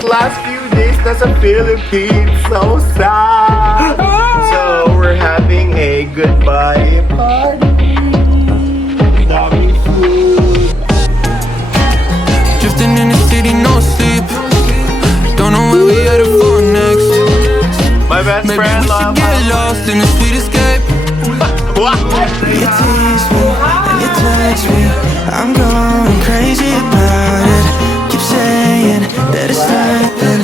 Last few days nasa Philippines, so sad. So we're having a goodbye party. Daming food. Drifting in the city, no sleep. Don't know where we headed for next. My best Maybe friend, we should get lost in a sweet escape. Wow. You tease me and you touch me. I'm going crazy about it. Keep saying that it's nothing.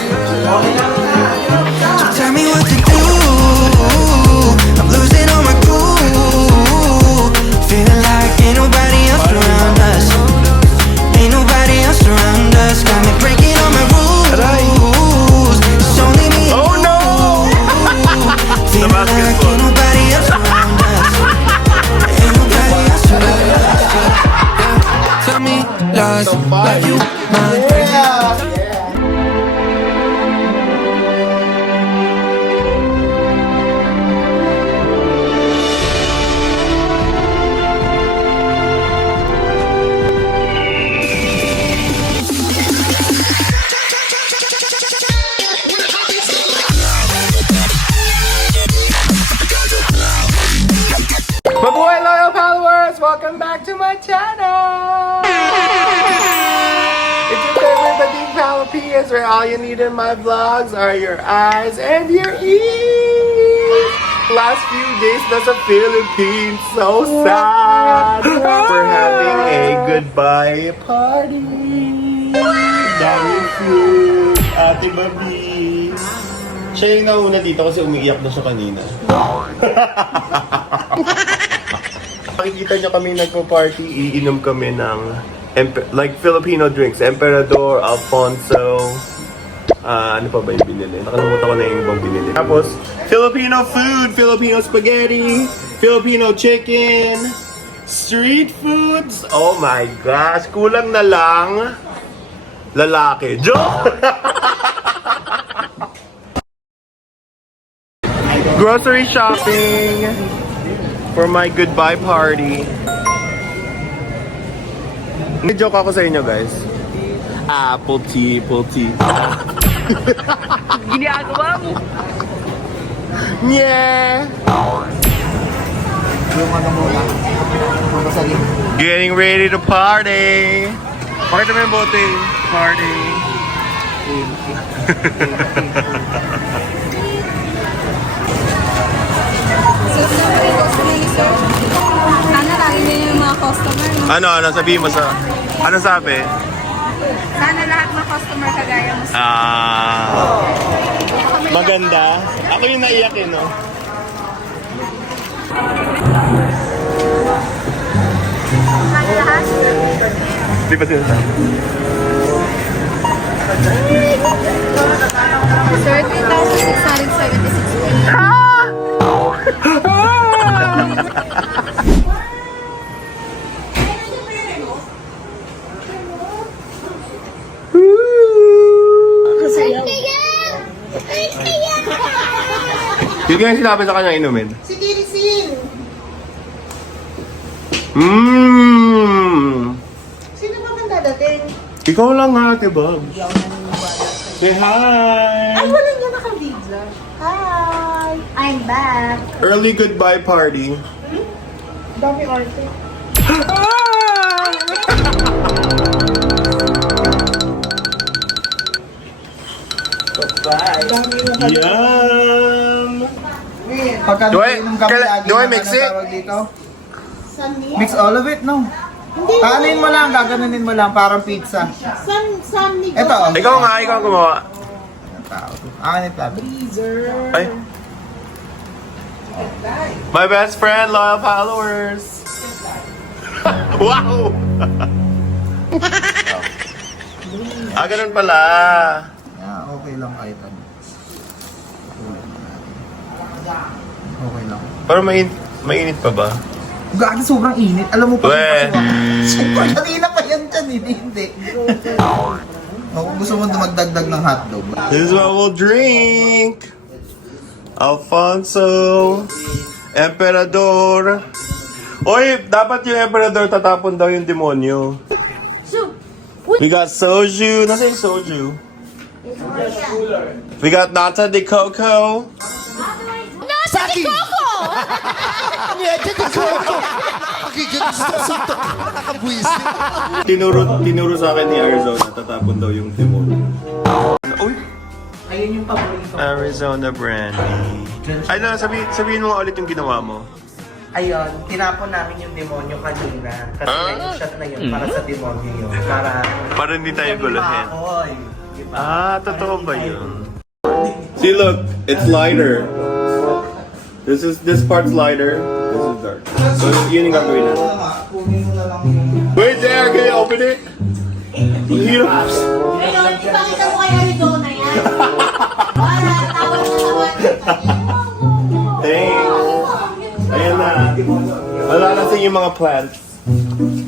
So tell me what to do. I'm losing all my cool. Feeling like ain't nobody else around us. Ain't nobody else around us. Got me breaking all my rules. It's only me. Oh no! Feeling like ain't nobody else around us. Ain't nobody else around us. Tell me lies, like you mind. Mabuhay loyal followers! Welcome back to my channel! It's your favorite Bading Palapias, where all you need in my vlogs are your eyes and your ears. Last few days nasa Philippines, so sad. We're having a goodbye party. Daming food. Ate Babi. Siya yung nauna dito kasi umiiyak na siya kanina. Makikita niyo kami nagpo-party, iinom kami ng like Filipino drinks, Emperador, Alfonso, ano pa ba yung binili? Nakalimutan ko na yung ibang binili. Tapos, Filipino food, Filipino spaghetti, Filipino chicken, street foods, oh my gosh, kulang na lang lalaki. Joke! Grocery shopping for my goodbye party. Joke ako sa inyo, guys. Apple tea. Ginagawa mo. Yeah. Getting ready to party. Party naman bote. Party. Sana lagi niyo yung mga customer. No? Ano sabihin mo sa... Ano sabi? Sana lahat ng customer kagaya mo. Maganda. Ako yung naiyak eh, no? Sana lahat. Di ba sinasabi? Sir, 3,676 pesos. Yun yung sinabi sa kanya inumin. Si Kirisin! Sino ba man dadating? Ikaw lang ha, Ate Bob. Say hi! Ay, wala niya naka-video. Hi! I'm back. Early goodbye party. Dami arte. Dami mo ka. Yum! Pagka Do I- nainom kami kala- lagi do I ng mix ano it? tawag dito? Sunny? Mix all of it, no? Hindi. Kanin mo lang, gaganunin mo lang, parang pizza. Sunny. Ito, oh. Ikaw nga, ikaw gumawa. Akin ito. Ay. My best friend, loyal followers. Wow! Ganun pala. Okay lang kahit ano. Okay lang. Pero mainit pa ba? Gagi, sobrang init. Alam mo pa Weh. Siyempre, kanina pa yan dyan, hindi. Kung gusto mo magdagdag ng hotdog. This is what we'll drink. Alfonso. Emperador. Oy, dapat yung Emperador tatapon daw yung demonyo. We got soju. Nasa yung soju? We got Nata de Coco. Saki! Tinuro sa akin ni Arizona, tatapon daw yung demonyo. Uy! Ayun yung paborito. Arizona Brandy. Ano, sabihin mo nga ulit yung ginawa mo. Ayun, tinapon namin yung demonyo kanina. Kasi yung shot na yun para sa demonyo yun. Para hindi tayo guluhin. Oy, diba? Ah, totoo ba yun? See, look, it's lighter. This part's lighter. This is dark. So, yun yung gagawin natin. Wait there, can you open it? Hirap. Ngayon, ipakita mo kay Arizona yan. Para, tawag na tawag. Thanks. Ayan na. Wala na sa yung mga plants.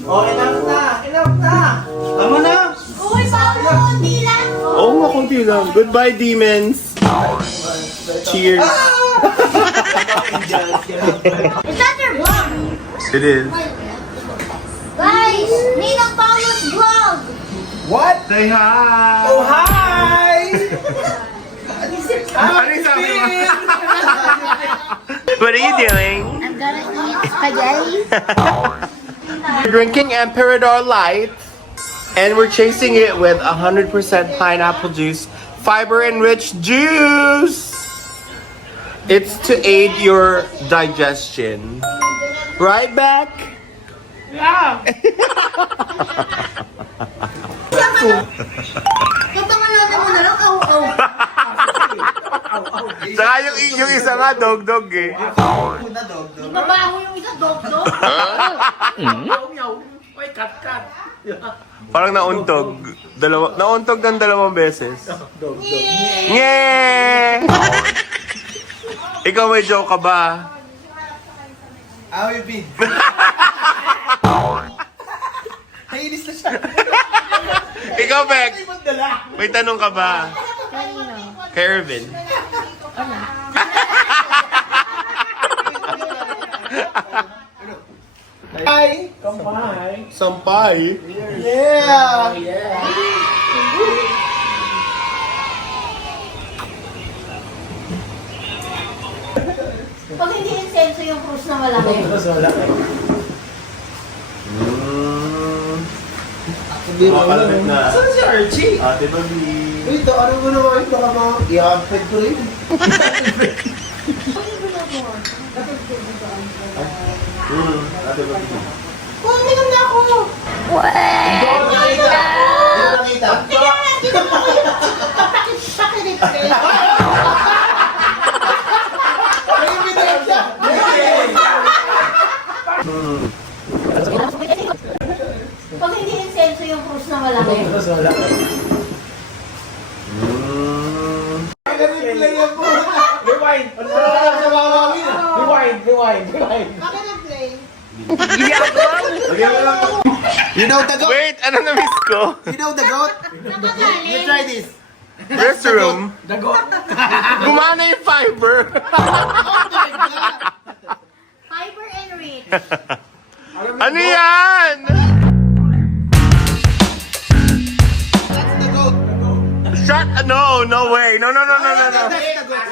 Oh, enough na! Enough na! Tama na! Uy, bawal mo konti lang. Oo nga, konti lang. Goodbye, demons. Cheers. Is that your vlog? It is. Guys, Ninang Paulo's vlog. What? Say hi! Oh, hi! Ano yung sabi mo? What are you doing? I'm gonna eat spaghetti. We're drinking Emperador Light, and we're chasing it with 100% pineapple juice, fiber-enriched juice. It's to aid your digestion. Right back? Kapangalanan mo na lang, au-au. Saka yung isa nga, dog-dog eh. Mabaho yung isa, dog-dog. Parang nauntog. Nauntog ng 2 beses. Nye! Ikaw may joke ka ba? Awi, Pin. Nainis na siya. Ikaw, Beck. May tanong ka ba? Kay Irvin. Hi! Kampay! Sampay? Yeah! Pag hindi insenso yung cruise na malaki. Makalapit na. Saan si Archie? Ate Babi. Uy, ano mo naman? Baka mga i-upload ko rin. Ate Babi. Kung minum na ako. Nakita? Kaya nga, dito mo ko yung pakirip-pakirip. Pag hindi insenso yung cruise na malaki. Rewind! Ano na lang sa mamawin? Rewind! Bakit na-play? You know the goat? Wait, ano na-miss ko? You know the goat? You try this. Restroom. The goat. Gumana yung fiber. Fiber and rich. Ano yan? That's the goat. Shut, no way. No. That's the goat.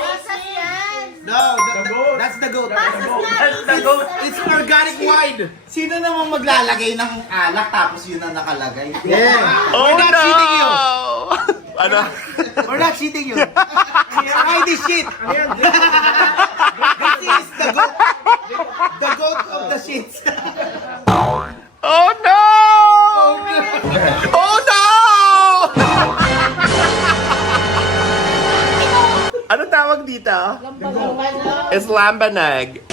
Pasas yan. No, that's the goat. Pasas na. It's organic wine. Sino namang maglalagay ng alak tapos yun ang nakalagay? Yeah. Oh We're not cheating you. no! Ano? We're not cheating you. Try this shit. This is the goat. The goat of the shits. Oh no! Oh no! Ano tawag dito? It's lambanag.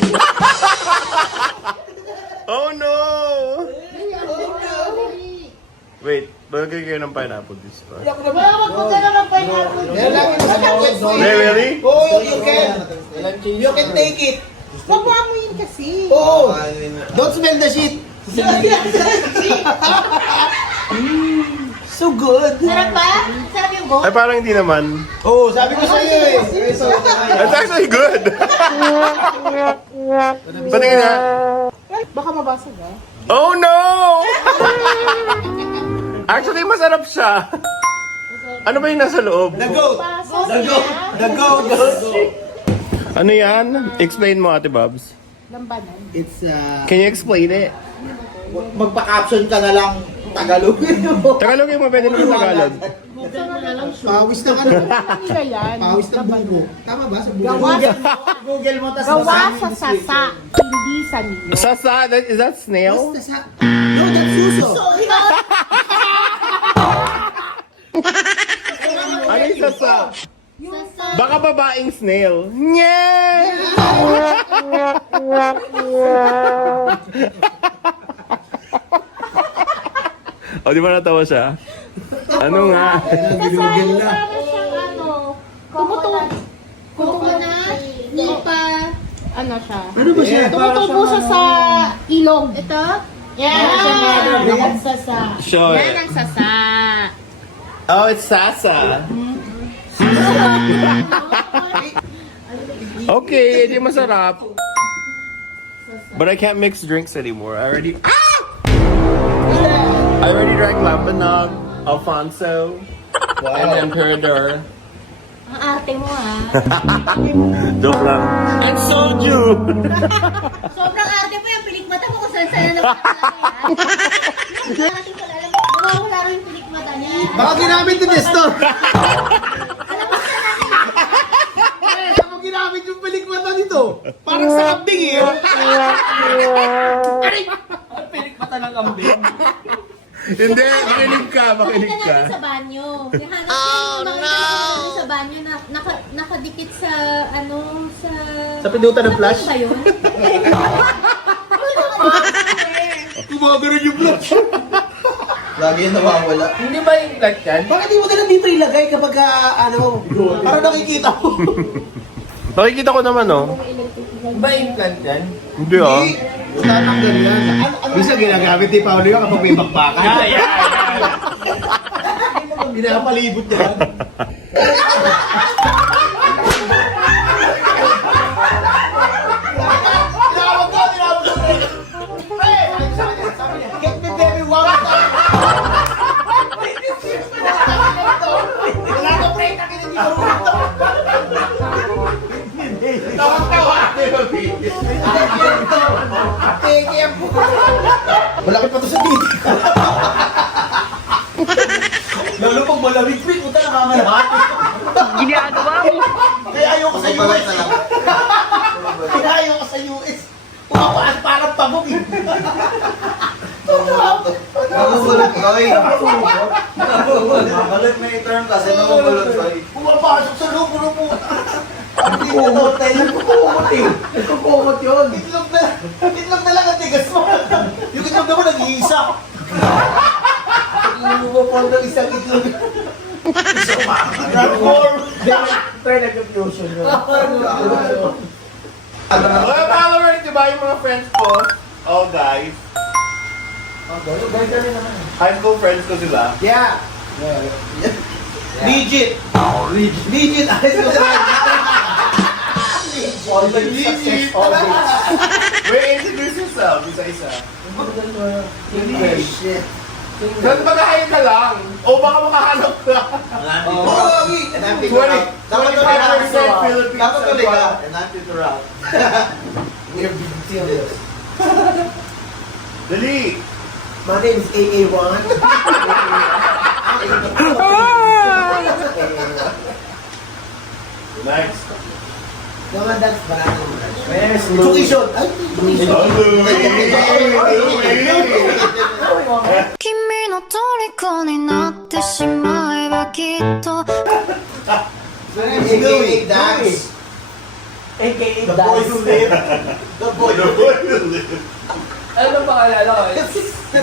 Oh no! Wait, bagay kayo ng pineapple juice pa? Wala mo ka ng pineapple. Really? Oh, you can. You can take it. Huwag mo amuyin kasi. Oh, don't smell the shit. So good. Sarap ba? Sarap yung goat? Ay, parang hindi naman. Oh, sabi ko sa iyo eh. It's actually good. Patingin nga. Baka mabasa ba? Oh no! Actually, masarap siya. Ano ba yung nasa loob? The goat! The goat! The goat! Ano yan? Explain mo, Ate Babs. It's, Can you explain it? magpa-caption ka na lang Tagalogin mo. Tagalogin mo, pwede naman Tagalog. Pawis na ano? Pawis ng bugo. Tama ba? Sa bugo. Google mo, tas Gawa sa sasa, hindi sa niyo. Sasa, is that snail? No, that's suso. Ano yung sasa? Baka babaeng snail. Nye! O, di ba natawa siya? Ano nga? Google na. Coconut, lipa, ano siya? Ano ba siya? Tumutubo siya sa ilog. Ito? Yan. Yan ang sasa. Sure. Yan ang sasa. Oh, it's Sasa. Okay, hindi masarap. But I can't mix drinks anymore. I already drank Lambanog, Alfonso, and Emperador. Ang arte mo ah. Joke lang. And soju! Sobrang arte mo yung pilikmata mo kung saan saan na nawawala rin yung pilikmata niya. Baka ginamit ni Nestor. Saan mo ginamit yung pelikmata nito? Parang sa kambing eh. Pelikmata ng kambing. Hindi, makinig ka. Nakita natin sa banyo. Oh no! Sa banyo na nakadikit sa ano sa pindutan ng flash? Ba yun? Gumagano yung flash. Lagi yung nawawala. Hindi ba yung like yan? Bakit di mo na dito ilagay kapag ano, parang nakikita mo? Nakikita ko naman, oh. Ba implant yan? Hindi, ah. Tatanggal yan. Bisa ginagamit ni Paolo yung kapag may bakbakan. Pinapalibot yan. Tinawag ko. Hey! Sabi niya, get me baby one time. Wala ka break. Akin hindi ko rito. Tawag-tawa. Malaki pa to sa titi ko. Lalo pag malamig, quick, puta nakamalaki. Ginagawa mo! Kaya ayoko sa US. Kaya ayoko sa US. Pumapaas parang pagong eh. Namumulot ka eh. Namumulot may term kasi namumulot ka eh. Pumapasok sa loob ng puta. Nagkukumot eh. Nagkukumot yun. Itlog na lang ang tigas mo. Yung itlog naman nag-iisa. Lumupon ng isang itlog. Isang mga. Pero nag-fusion yun. Mga followers, di ba yung mga friends ko? All guys. High school friends ko sila. Yeah. Legit. Legit. Legit. Wait, introduce yourself. Isa-isa. Shit. Saan mag-hi ka lang? O baka makahanap ka? 25% Philippines. Dapat tuloy ka. And I'm Peter Ralph. We're big serious. Dali! My name is AA1. Next. Naman that's banana. Education. Ay, 君の虜になってしまえばきっと AKA dance. AKA the boy who live. The boy who live. Ano ba paalala ko?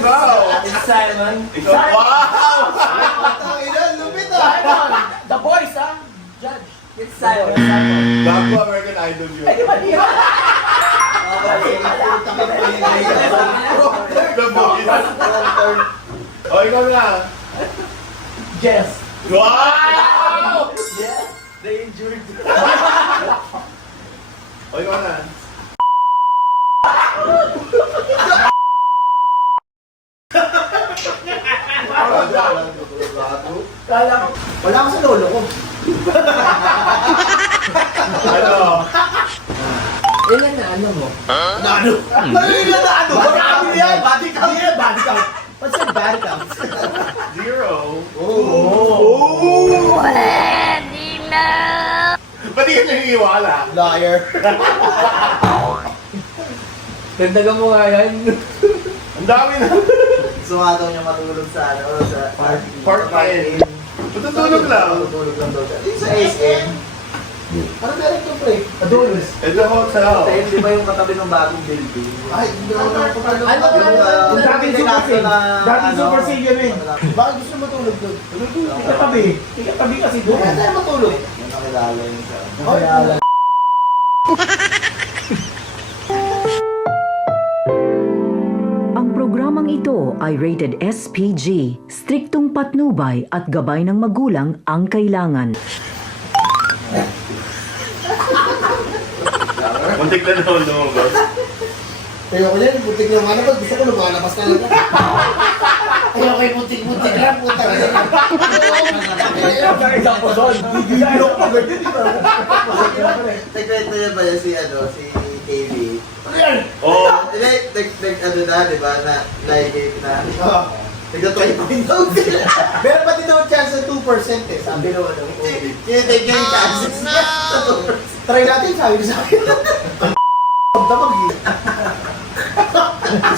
Wow! It's Simon. Wow! Lupit ah. The boys ah! Judge. It's Simon. Bago American Idol yun. The boys. O, ikaw na. Jess. Wow! Yes. They injured. O, ikaw na. Kala ko Wala ako sa lolo ko. Ano? Ilan na ano mo? Na ano? Ano yun na ano? Marami yan! Body count! Yeah, body count. What's your body count? 0. Oh! Ba't ka naniniwala? Liar. Dandagan mo nga yan. Ang dami na. Gusto nga daw niya matulog sa ano, sa Park Lane. Matutulog lang. Matulog lang daw siya. Dito sa SM. Ano meron yung pre? Adonis. It's a hotel. Di ba yung katabi ng bagong building? Ay, hindi ko naman ako pala. Ano, Yung dating super sale. Dating super sale yun eh. Bakit gusto mo matulog doon? Ikatabi. Ikatabi kasi doon. Kaya tayo matulog. Yung nakilala yun sa... Nakilala. Ang programang ito ay rated SPG. Striktong patnubay at gabay ng magulang ang kailangan. Muntik na naman lumabas. Kaya ko yan, putik na mga naman. Gusto ko lumalabas na lang. Kaya ko yung putik-putik lang. Puta ka na. Kaya ko doon. Gigilok pa ganyan, di ba? Nagkwento niya ba yan si KB? Ano yan? Oo. Ano na, di ba, na live na. Nagka-try point daw sila. Meron pa din naman chance ng 2% eh. Sabi naman ng COVID. Tinitake niya yung chances niya. Try natin, sabi ko sa akin. Damag eh.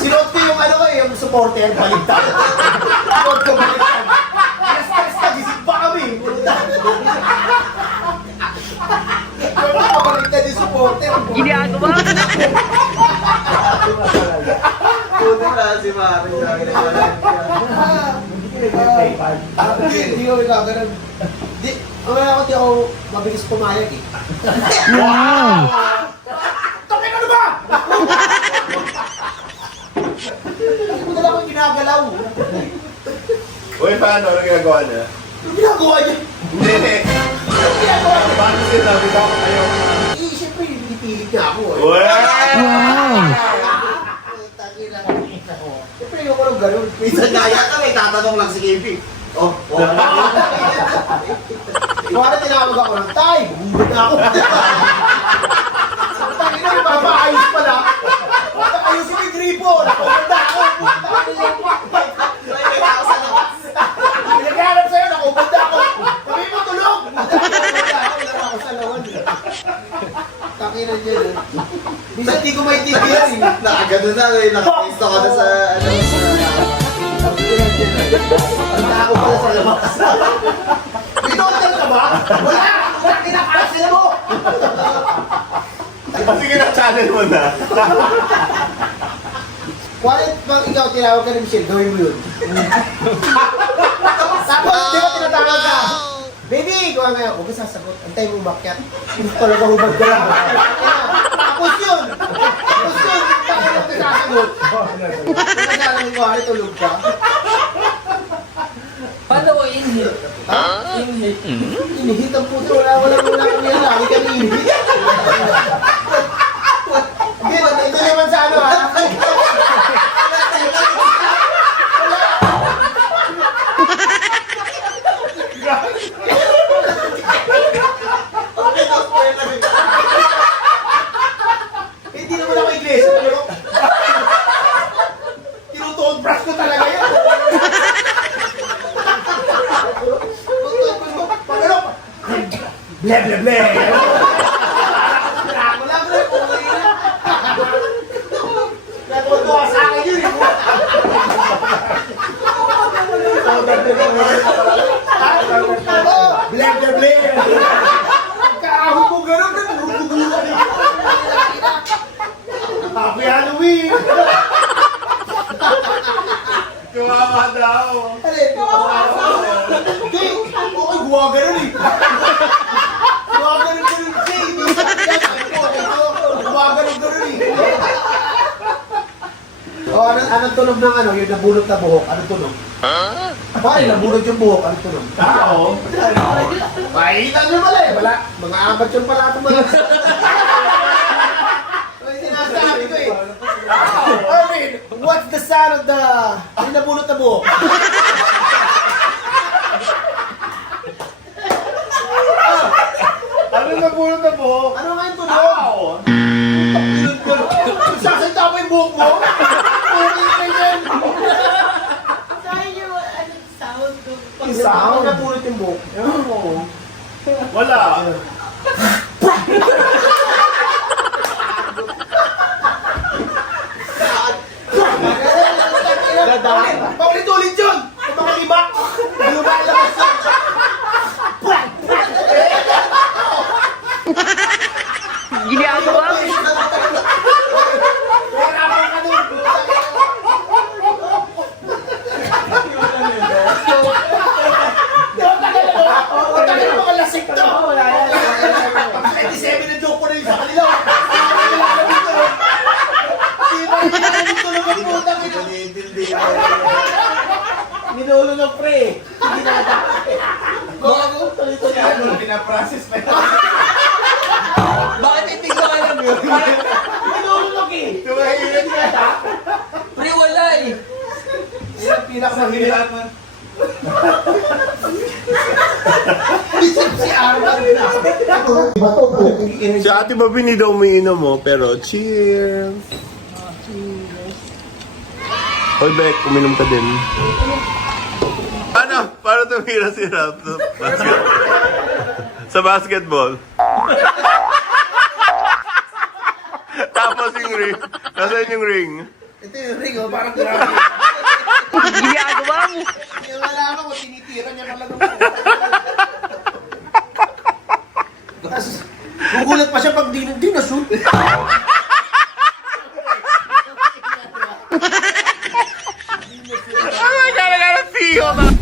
Sinuot ko yung ano ko eh, yung supporter, baligtad. Sinuot ko baligtad. Yes, nagising pa kami. Baligtad yung supporter. Ginagawa! Puti na si Mari. Hindi ko nagkakaroon. Di ako mabilis pumayag eh. Tapos ano ba? Hindi ko nila akong ginagalaw. Uy, paano? Ano ginagawa niya? Ano ginagawa niya? Hindi. Ano ginagawa niya? Paano sinabi ko kayo? Eh, siyempre, pinipilit niya ako eh. Wow! Siyempre, yung ko ganun. Minsan kaya ka, may tatanong lang si KB. Oh. Kung ano tinawag ako ng tay, bumubod na ako. Tangin na, papaayos pala. Ayusin mo yung gripo, nakubod na ako. May tao sa labas. Naghahanap sa'yo, nakubod na ako. Sabi mo, tulog! Wala ako sa lawan. Tangin na dyan. Minsan di ko maintindihan eh. Nakagano na, nakapisto ka na sa, Ang ako pala sa labas. Pinotel ka ba? Wala! Wala kinakasin mo! Sige na, channel mo na. Kung bang ikaw tinawag ka ni Michelle, gawin mo yun. Tapos, di ba tinatawag ka? Baby, gawa nga, huwag ka sasagot. Antay mo umakyat. Talaga hubad ka lang. Tapos yun! Tapos yun! Takay mo ka sasagot. Nagkakaroon mo, ay tulog ka. Paano ko inhit? Inhit. Inihit ang puto. Wala kang yan. Lagi ka inihit. Hindi, ito naman sa ano ha. Hindi naman ako iglesia, pero tinutuon brush ko talaga yan. Pag ano, ble ble ble. Wala ko lang kung kanina. Natutuwa sa akin yun eh. Ble ble ble. Kaahon ko gano'n, nagbubugulan eh. Happy Halloween! Kawawa daw. Hindi! Okay, gumagano'n eh! Gumagano'n siya eh! Gumagano'n eh! Oh, anong tunog ng ano? Yung nabulot na buhok, anong tunog? Bakit nabulot yung buhok, anong tunog? Tao. Makikita nyo pala eh, wala. Mga amat yung pala ito mga. May sinasabi ko eh. Erwin, what's the sound of the... Yung nabulot na buhok? tunog? Ano nga yung tunog? Sasalita mo yung buhok mo? Okay na yan. Ang sound? Napulot yung buhok. Wala. Paulit-ulit yun! Ang mga liba! Lumalabas yun! Ginagawa mo. Tagal mo kalasik to! 27 na joke ko na yun sa kanila! Minulo ng pre! Hindi na natapos! Bago! Tuloy-tuloy ako! Pinaprocess pa yun! Bakit hindi ko alam yun? Minulo ng eh! Tumahilan ka ta? Pre, wala eh! Yan ang pinakamahirap mo. Si Arman na! Si Ate Bobby hindi daw umiinom mo, pero cheers! Hoy, Beck, uminom ka din. Ano? Paano tumira si Rap sa basketball? Tapos yung ring. Nasaan yung ring? Ito yung ring, oh, parang grabe. Ginagawa mo. Wala ka mo, tinitira niya ka lang ako. Tapos, gugulat pa siya pag di na-shoot. Oh my God, I gotta feel that.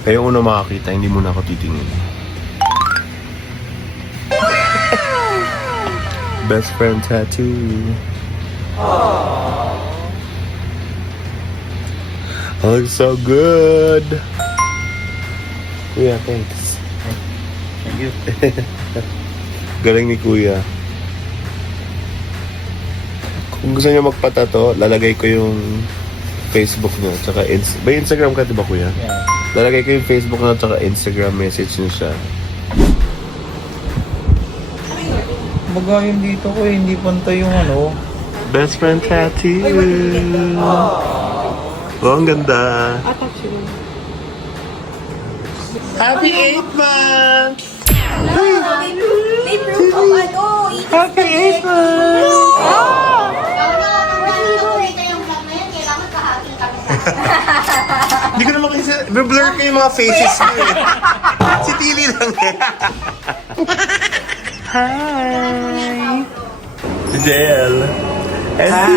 Kayo una makakita, hindi mo na ako titingin. Best friend tattoo. Oh, looks so good. Kuya, thanks. Thank you. Galing ni Kuya. Kung gusto niyo magpatato, lalagay ko yung Facebook niya, tsaka may Instagram ka diba, Kuya? Yeah. Lalagay ko yung Facebook na tsaka Instagram message niyo siya. Magayon dito ko eh, hindi pantay yung ano. Best friend tattoo. Oh, ang ganda. Happy 8 months! May proof of ano, Happy 8 months! Hindi ko naman kasi, blur ko yung mga faces mo eh. Si Tili lang eh. Hi! Si Del. And Hi!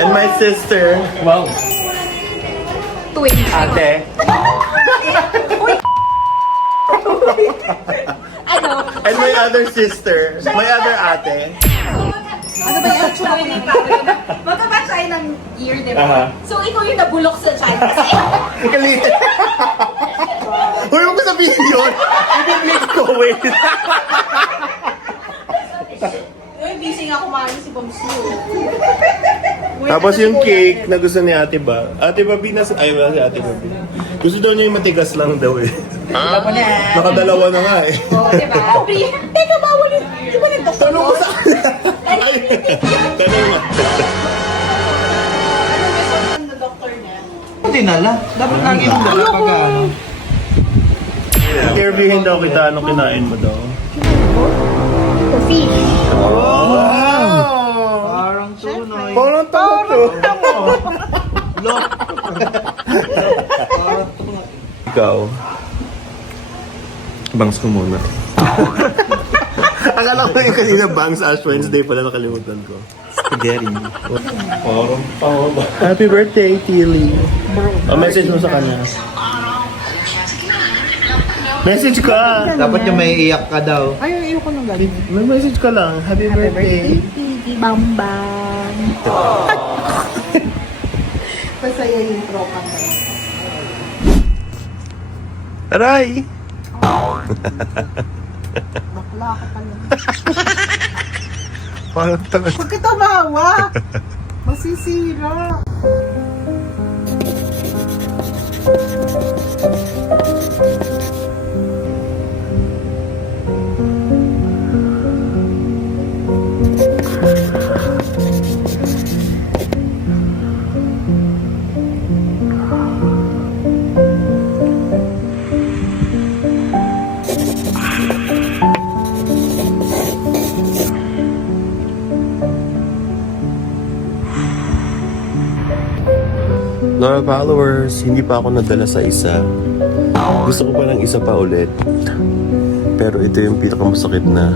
And my sister. Wow. twins. Ate. Ano? And my other sister, my other ate. Ano ba yung actually ni Magkaba tayo ng year, di ba? Aha. So, ikaw yung nabulok sa China. Kalit. Huwag mo sabihin yun. I-blink ko, wait. Uy, busy nga kumain si Bomsu. Tapos yung cake na gusto ni Ate Ba. Ate Babi na ay wala si Ate Babi. Gusto daw niya yung matigas lang daw eh. Nakadalawa na nga eh. Oo, di ba? Teka, bawal yun. Di ba nag-doktor Tanong ko sa Ay, tanong mo. Ano gusto ng doktor niya? Dinala. Dapat lagi mong dala pag ano. Interviewin daw kita, anong kinain mo daw? Fish. Parang tunay. Parang tango to. Ikaw. Bangs ko muna. Akala ko yung kanina bangs Ash Wednesday pala nakalimutan ko. Spaghetti. Parang pango ba? Happy birthday, Tilly. O message mo sa kanya. Message ka! Dapat yung may iyak ka daw. May message ka lang. Happy birthday. Bambang. Masaya yung tropa mo. Aray! Bakla ka pala. Parang tangan. Huwag ka tumawa. Masisira. Nora followers, hindi pa ako nadala sa isa. Gusto ko pa ng isa pa ulit. Pero ito yung pinakamasakit na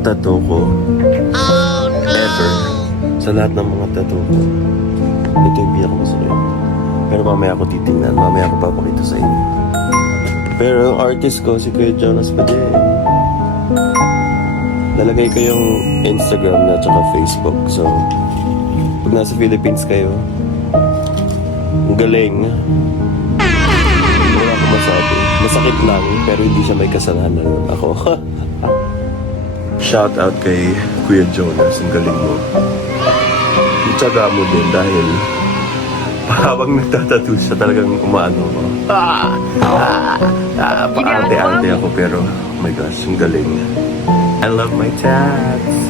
tattoo ko. Ever. Sa lahat ng mga tattoo ko. Ito yung pinakamasakit. Pero mamaya ako titingnan. Mamaya ako papakita sa inyo. Pero yung artist ko, si Kuya Jonas pa din. Lalagay ko yung Instagram na tsaka Facebook. So, pag nasa Philippines kayo, ang galing. Wala akong masabi. Masakit lang, pero hindi siya may kasalanan. Ako. Shout out kay Kuya Jonas. Ang galing mo. Itsaga mo din dahil habang nagtatattoo siya talagang umaano ko. Paarte-arte ako pero oh my gosh, ang galing. I love my tats.